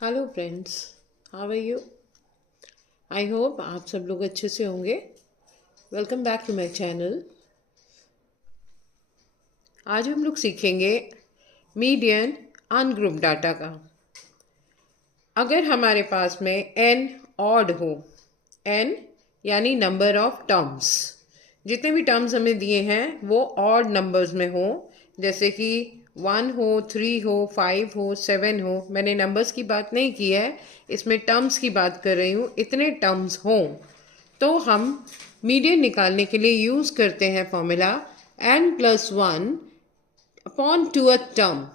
Hello friends, how are you. I hope आप सब लोग अच्छे से होंगे। Welcome back to my channel. आज हम लोग सीखेंगे मीडियन अनग्रुप डाटा का। अगर हमारे पास में n ऑड हो, n यानी नंबर ऑफ टर्म्स, जितने भी टर्म्स हमें दिए हैं वो ऑड नंबर्स में हो, जैसे कि 1 हो, 3 हो, 5 हो, 7 हो। मैंने नंबर्स की बात नहीं की है, इसमें टर्म्स की बात कर रही हूँ। इतने टर्म्स हों तो हम मीडियन निकालने के लिए यूज़ करते हैं formula n+1 upon two a term.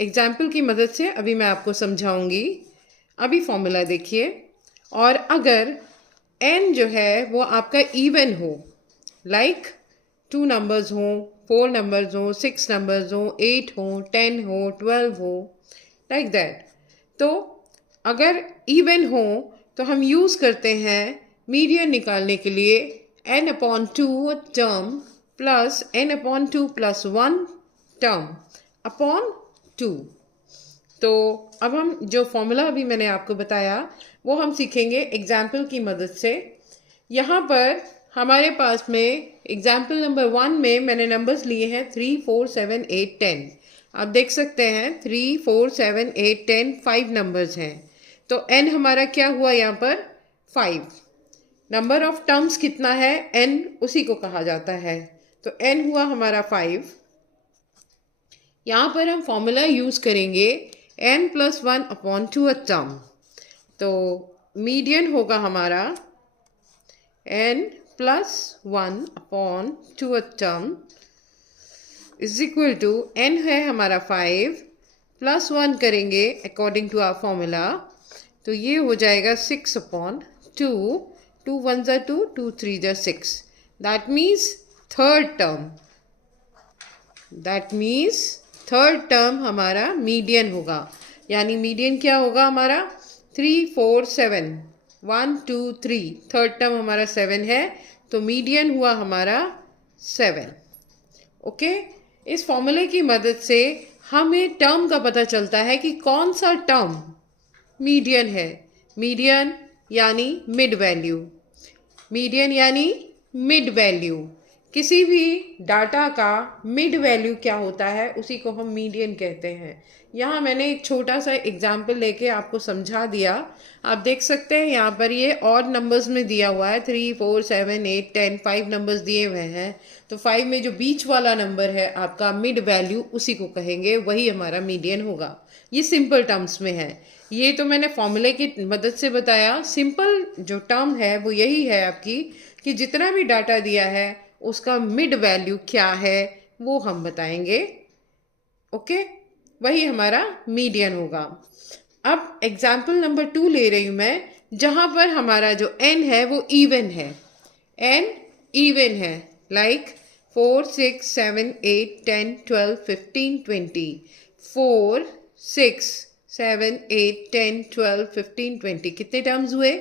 Example की मदद से अभी मैं आपको समझाऊंगी। अभी फॉर्मूला देखिए। और अगर n जो है वो आपका इवन हो, लाइक 2 नंबर्स हो, 4 नंबर्स हो, 6 नंबर्स हो, 8 हो, 10 हो, 12 हो, लाइक दैट, तो अगर इवन हो तो हम यूज़ करते हैं मीडियन निकालने के लिए n/2 term plus n/2 + 1 term upon 2। तो अब हम जो फॉर्मूला अभी मैंने आपको बताया वो हम सीखेंगे एग्जाम्पल की मदद से। यहाँ पर हमारे पास में एग्जाम्पल नंबर 1 में मैंने नंबर्स लिए हैं 3, 4, 7, 8, 10। आप देख सकते हैं 3, 4, 7, 8, 10 5 नंबर्स हैं। तो n हमारा क्या हुआ यहाँ पर 5। नंबर ऑफ टर्म्स कितना है, n उसी को कहा जाता है। तो n हुआ हमारा 5। यहाँ पर हम फॉर्मूला यूज़ करेंगे n+1 upon two a term. तो मीडियन होगा हमारा n+1 upon two a term is equal to n है हमारा 5 +1 करेंगे अकॉर्डिंग टू आवर फॉर्मूला, तो ये हो जाएगा 6/2। 2 1 ज़ा 2, 2 3 ज़ा 6। That means third term. That means third term हमारा मीडियन होगा। यानी मीडियन क्या होगा हमारा 3, 4, 7, 1 2 3। थर्ड टर्म हमारा 7 है, तो मीडियन हुआ हमारा 7। ओके। इस फॉर्मूले की मदद से हमें टर्म का पता चलता है कि कौन सा टर्म मीडियन है। मीडियन यानी मिड वैल्यू। मीडियन यानी मिड वैल्यू। किसी भी डाटा का मिड वैल्यू क्या होता है उसी को हम मीडियन कहते हैं। यहाँ मैंने एक छोटा सा एग्जाम्पल लेके आपको समझा दिया। आप देख सकते हैं यहाँ पर ये ऑड नंबर्स में दिया हुआ है 3, 4, 7, 8, 10 5 नंबर्स दिए हुए हैं। तो 5 में जो बीच वाला नंबर है आपका मिड वैल्यू, उसी को कहेंगे, वही हमारा मीडियन होगा। ये सिंपल टर्म्स में है। ये तो मैंने फॉर्मूले की मदद से बताया। सिंपल जो टर्म है वो यही है आपकी कि जितना भी डाटा दिया है उसका मिड वैल्यू क्या है वो हम बताएंगे। ओके, वही हमारा मीडियन होगा। अब एग्जाम्पल नंबर 2 ले रही हूं मैं, जहां पर हमारा जो n है वो इवन है। n इवन है, लाइक 4, 6, 7, 8, 10, 12, 15, 20। 4, 6, 7, 8, 10, 12, 15, 20 कितने टर्म्स हुए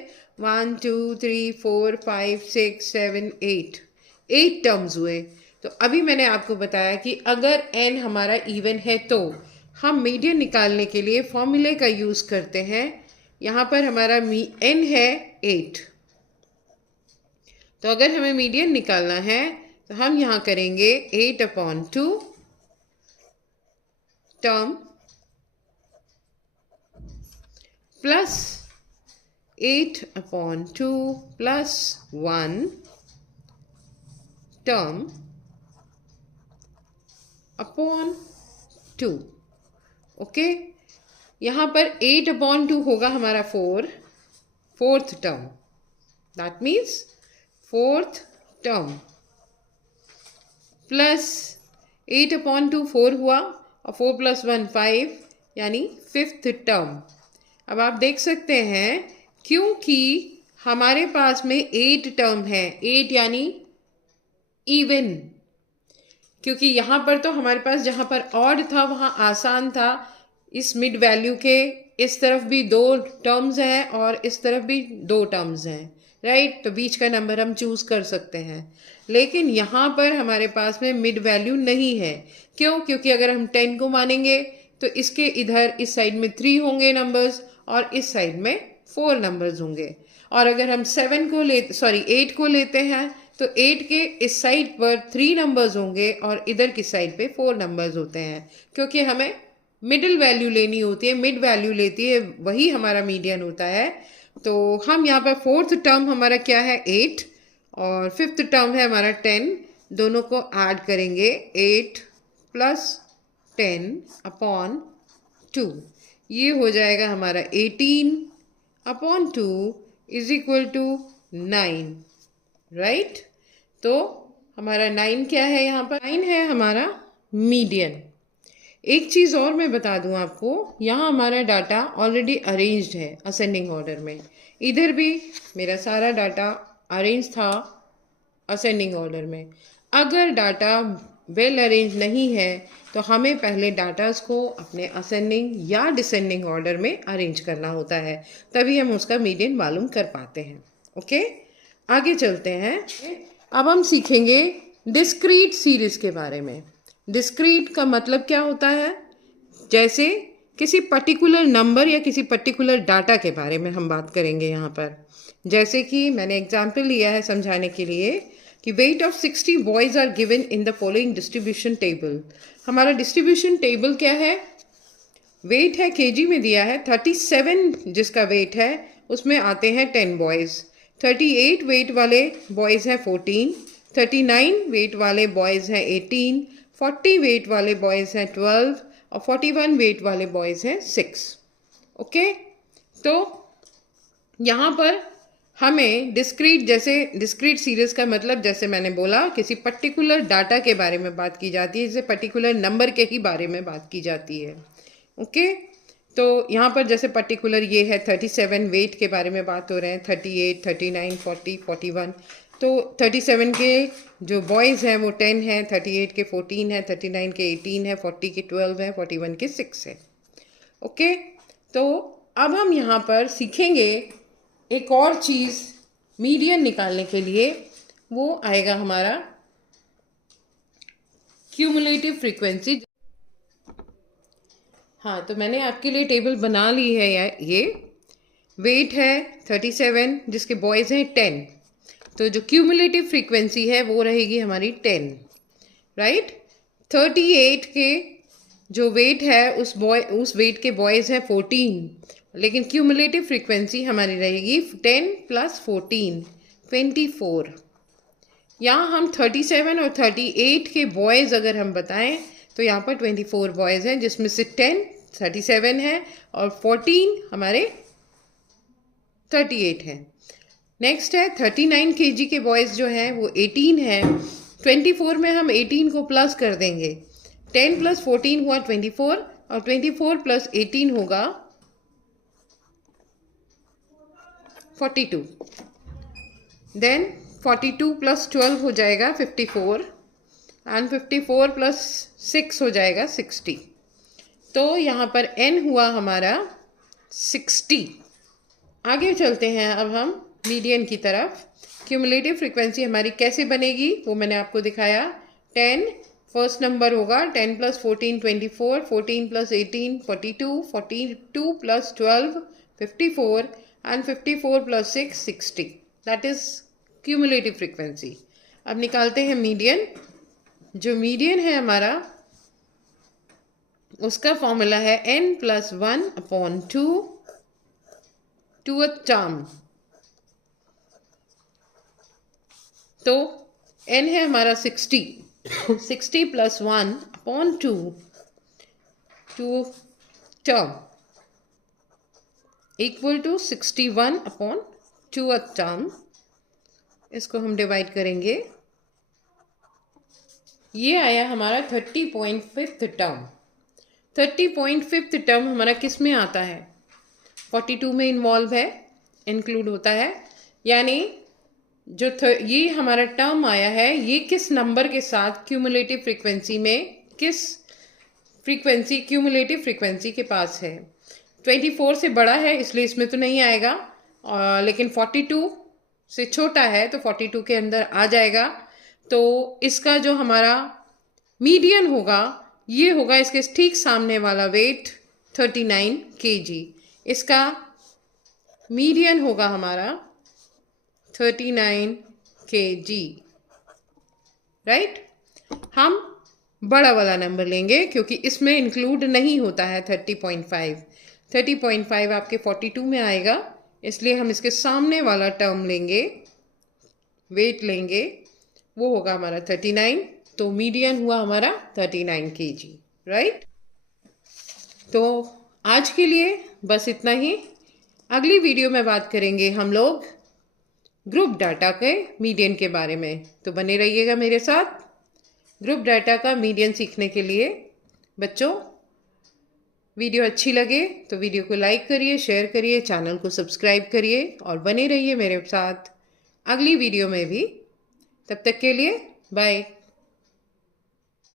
1 2 3 4 5 6 7 8 8 टर्म्स हुए। तो अभी मैंने आपको बताया कि अगर n हमारा इवन है तो हम मीडियन निकालने के लिए फॉर्मूले का यूज़ करते हैं। यहाँ पर हमारा n है 8। तो अगर हमें मीडियन निकालना है तो हम यहाँ करेंगे 8/2 term plus 8/2 plus 1 term upon 2। Okay, यहाँ पर 8/2 होगा हमारा 4th term. That means 4th term plus 8/2 4 हुआ और 4 + 1 5, यानी 5th टर्म। अब आप देख सकते हैं क्योंकि हमारे पास में 8 टर्म है, 8 यानी इवन, क्योंकि यहाँ पर तो हमारे पास जहाँ पर ऑड था वहाँ आसान था। इस मिड वैल्यू के इस तरफ भी 2 टर्म्स हैं और इस तरफ भी 2 टर्म्स हैं, राइट। तो बीच का नंबर हम चूज़ कर सकते हैं। लेकिन यहाँ पर हमारे पास में मिड वैल्यू नहीं है। क्यों? क्योंकि अगर हम 10 को मानेंगे तो इसके इधर इस साइड में 3 होंगे नंबर्स और इस साइड में 4 नंबर्स होंगे। और अगर हम 8 को लेते हैं तो 8 के इस साइड पर 3 नंबर्स होंगे और इधर की साइड पे 4 नंबर्स होते हैं, क्योंकि हमें मिडिल वैल्यू लेनी होती है, मिड वैल्यू लेती है, वही हमारा मीडियन होता है। तो हम यहाँ पर 4th टर्म हमारा क्या है 8 और 5th टर्म है हमारा 10, दोनों को ऐड करेंगे 8 प्लस 10 अपॉन 2, ये हो जाएगा हमारा 18 upon 2 is equal to 9, right. तो हमारा 9 क्या है, यहाँ पर 9 है हमारा मीडियन। एक चीज़ और मैं बता दूं आपको, यहाँ हमारा डाटा ऑलरेडी अरेंज्ड है असेंडिंग ऑर्डर में, इधर भी मेरा सारा डाटा अरेंज था असेंडिंग ऑर्डर में। अगर डाटा वेल अरेंज नहीं है तो हमें पहले डाटास को अपने असेंडिंग या डिसेंडिंग ऑर्डर में अरेंज करना होता है, तभी हम उसका मीडियन मालूम कर पाते हैं। ओके, आगे चलते हैं। अब हम सीखेंगे डिस्क्रीट सीरीज के बारे में। डिस्क्रीट का मतलब क्या होता है, जैसे किसी पर्टिकुलर नंबर या किसी पर्टिकुलर डाटा के बारे में हम बात करेंगे यहाँ पर। जैसे कि मैंने एग्जाम्पल लिया है समझाने के लिए कि weight of 60 boys are given in the following distribution table. हमारा डिस्ट्रीब्यूशन टेबल क्या है, वेट है केजी में दिया है, 37 जिसका वेट है उसमें आते हैं 10 बॉयज़, 38 वेट वाले बॉयज़ हैं 14, 39 वेट वाले बॉयज़ हैं 18, 40 वेट वाले बॉयज़ हैं 12 और 41 वेट वाले बॉयज़ हैं 6। ओके, तो यहाँ पर हमें डिस्क्रीट, जैसे डिस्क्रीट सीरीज का मतलब जैसे मैंने बोला किसी पर्टिकुलर डाटा के बारे में बात की जाती है, जैसे पर्टिकुलर नंबर के ही बारे में बात की जाती है। ओके, तो यहाँ पर जैसे पर्टिकुलर ये है 37 वेट के बारे में बात हो रहे हैं, 38, 39, 40, 41। तो 37 के जो बॉयज़ हैं वो 10 हैं, 38 के 14 हैं, 39 के 18 है, 40 के 12 हैं, 41 के 6 है। ओके, तो अब हम यहाँ पर सीखेंगे एक और चीज़ मीडियन निकालने के लिए, वो आएगा हमारा क्यूमुलेटिव फ्रीक्वेंसी। हाँ, तो मैंने आपके लिए टेबल बना ली है। ये वेट है 37 जिसके बॉयज़ हैं 10, तो जो क्यूमुलेटिव फ्रीक्वेंसी है वो रहेगी हमारी 10, राइट। 38 के जो वेट है उस वेट के बॉयज़ हैं 14, लेकिन क्यूमुलेटिव फ्रीक्वेंसी हमारी रहेगी 10 + 14 24। यहाँ हम 37 और 38 के बॉयज़ अगर हम बताएं तो यहाँ पर 24 बॉयज़ हैं, जिसमें से 10 37 है और 14 हमारे 38 हैं। नेक्स्ट है 39 केजी के बॉयज़ जो हैं वो 18 है। 24 में हम 18 को प्लस कर देंगे, 10 + 14 हुआ 24 और 24 + 18 होगा 42। देन 42 + 12 हो जाएगा 54 एंड 54 + 6 हो जाएगा 60। तो यहाँ पर n हुआ हमारा 60। आगे चलते हैं अब हम मीडियन की तरफ। क्यूमुलेटिव फ्रीक्वेंसी हमारी कैसे बनेगी वो मैंने आपको दिखाया। 10 फर्स्ट नंबर होगा, 10 + 14 24, 14 + 18 42, 42 + 12 54 and 54 + 6 60। That is cumulative frequency. अब निकालते हैं मीडियन। जो मीडियन है हमारा उसका फॉर्मूला है n + 1/2 टूथ टर्म। तो n है हमारा 60, 60 + 1/2 two term equal to 61/2 term. इसको हम डिवाइड करेंगे, ये आया हमारा 30.5 टर्म। 30.5 टर्म हमारा किस में आता है, 42 में इन्वॉल्व है, इंक्लूड होता है। यानी जो ये हमारा टर्म आया है ये किस नंबर के साथ क्यूमुलेटिव फ्रीक्वेंसी में, किस फ्रीक्वेंसी क्यूमुलेटिव फ्रीक्वेंसी के पास है। 24 से बड़ा है इसलिए इसमें तो नहीं आएगा, लेकिन 42 से छोटा है तो 42 के अंदर आ जाएगा। तो इसका जो हमारा मीडियन होगा ये होगा इसके ठीक सामने वाला वेट 39 kg। इसका मीडियन होगा हमारा 39 kg, राइट। हम बड़ा वाला नंबर लेंगे क्योंकि इसमें इंक्लूड नहीं होता है 30.5। 30.5 आपके 42 में आएगा, इसलिए हम इसके सामने वाला टर्म लेंगे, वेट लेंगे, वो होगा हमारा 39। तो मीडियन हुआ हमारा 39 kg, राइट। तो आज के लिए बस इतना ही। अगली वीडियो में बात करेंगे हम लोग ग्रुप डाटा के मीडियन के बारे में, तो बने रहिएगा मेरे साथ। ग्रुप डाटा का मीडियन सीखने के लिए बच्चों, वीडियो अच्छी लगे तो वीडियो को लाइक करिए, शेयर करिए, चैनल को सब्सक्राइब करिए और बने रहिए मेरे साथ अगली वीडियो में भी। तब तक के लिए बाय।